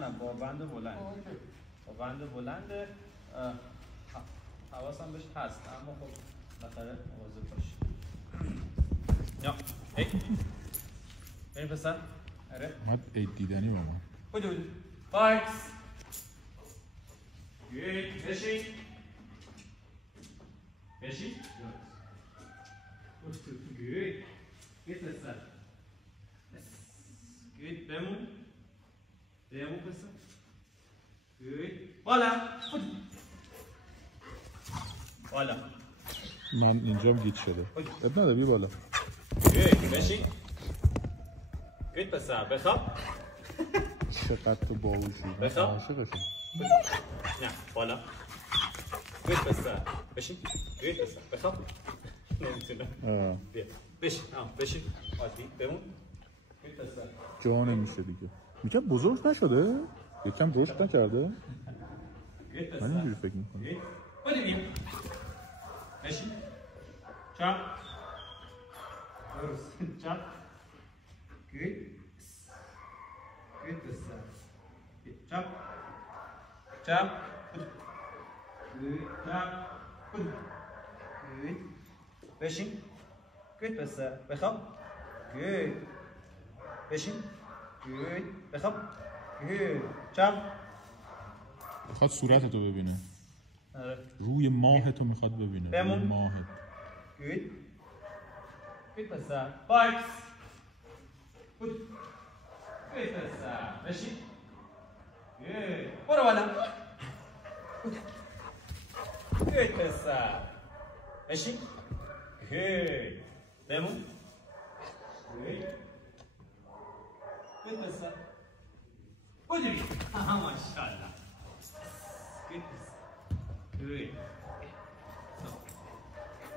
نه با بند بلند با بند بلند حواسم بهش هست اما خب بالاخره مواظب باشی. یا هی بریم پسر. آره اومد عید دیدنی با من. بودو فایکس گوید بشین بشین گوید گوید پسر گوید بمون پسر گوید بالا بالا من اینجام گیت شده. اب نده بی بالا. گوید بشین گوید پسر بخواب. چقدر تو باهوشی. بخواب عاشقشم. نه بالا گوید پسر بشین گوید پسر بخواب. نمیتونم بیا بشین بشین عادی بمون گوید پسر جا نمیشه دیگه. میگم بزرگ نشده؟ یکم رشد نکرده؟ من اینجوری فکر میکنم. بودی بیم بشین چپ درست چپ گوید گوید پسر چپ چپ گوید چپ گوید بشین گوید پسر بخواب گوید بشین گوید بخواب گوید چپ میخواد صورتتو ببینه. آره روی ماهتو میخواد ببینه. بمون. روی ماهت. گوید گوید پسر فایکس گوید پسر بشین گوید برو بالا گوید پسر بشین گوید بمون گوید گوید پسر بودی بی ماشاءالله گوید پسر گوید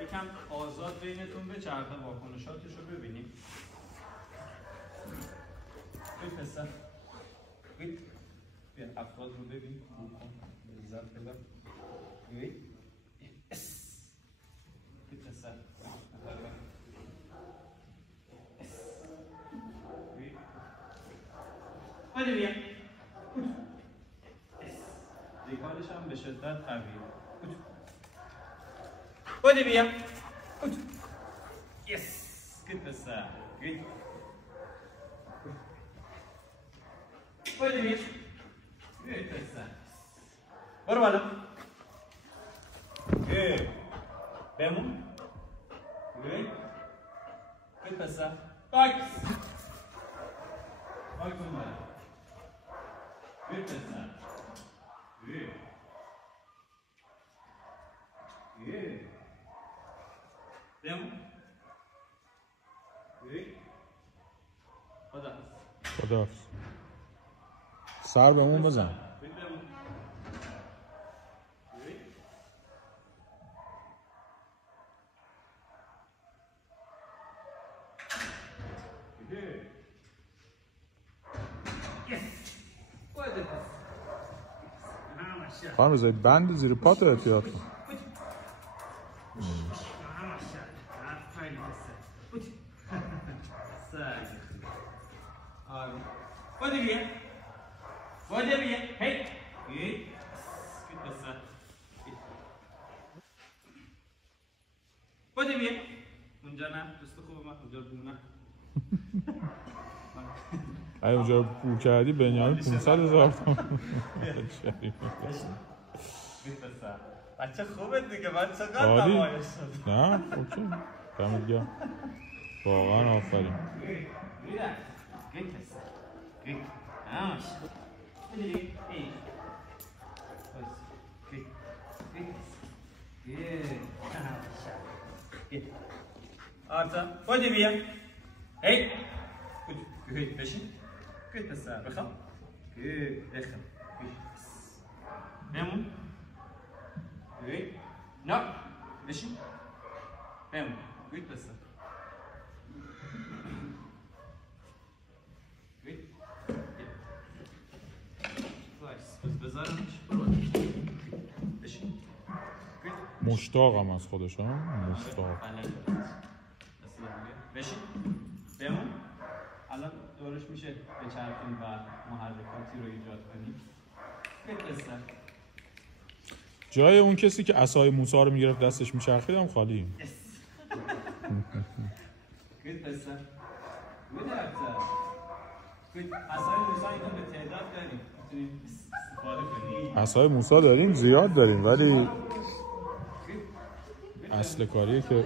یکم آزاد بینتون به چرخه واکنشاتش رو ببینیم. گوید پسر گوید بیا افراد رو ببین بو کن لذت ببر گوید گوید پسر گوید بده بیا ریکارش هم به شدت قویه. بده بیا یس گوید پسر گوید بده بیا گوید پسر برو بالا گوید بمون گوید گوید پسر باکس باکس اون بالا گوید پسر گوید گوید بمون گوید خداحافظ. سر بهمون بزن. خانم بذارید بند زیر پات رو احتیاط کن. بده بیا بده بیا هی گوید پسر بده بیا اونجا نه دوست خوب من اونجا بو نه اگه اونجا رو بو کردی بنیامین 500,000 تومان. بچه خوبه دیگه من چقدر نمایش شد. نه اوکی دمت گرم واقعا آفرین. Good. آرتا بودی بیا هی گود بشین گود پسر بخواب گود بخواب بمون گود نه بشین بمون گود پسر گود وایس بذارمش برو بشین مشتاقم از خودش ها مشتاق بشین بمون الان دورش میشه بچرخیم و محرکاتی رو ایجاد کنیم بپسر جای اون کسی که عصای موسی رو میگرفت دستش میچرخیدم خالی گود پسر گود رفتر گود عصای موسی اینو به تعداد داریم میتونیم استفاده کنیم عصای موسی داریم زیاد داریم ولی اصل کاریه که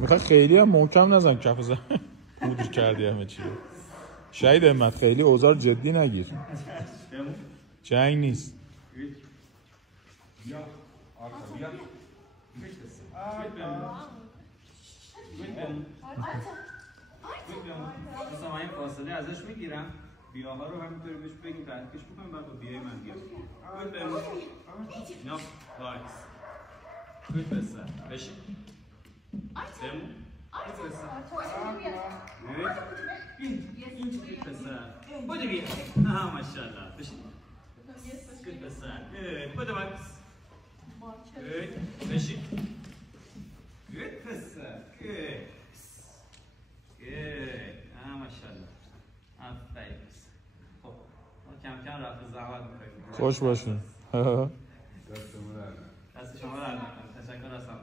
میخوای خیلی هم محکم نزن کف زن پودر کردی همه چی شهید همت خیلی اوزار جدی نگیر جنگ نیست مثلا من این فاصله ازش میگیرم بیاها رو همینطوری بهش بگیم تحریکش بکنم بعد با بیای من بیام گود بمون نه وایس گود بسر بشین بمون گود بسر این گود بسر بودی بیا ها ماشاءالله بشین گود بسر بودی وایس گود بشین گود بسر گود ماشاءالله آفرین خب ما کم کم رفت زحمت می‌کنیم خوش باشین دست شما در نکنه تشکر از همه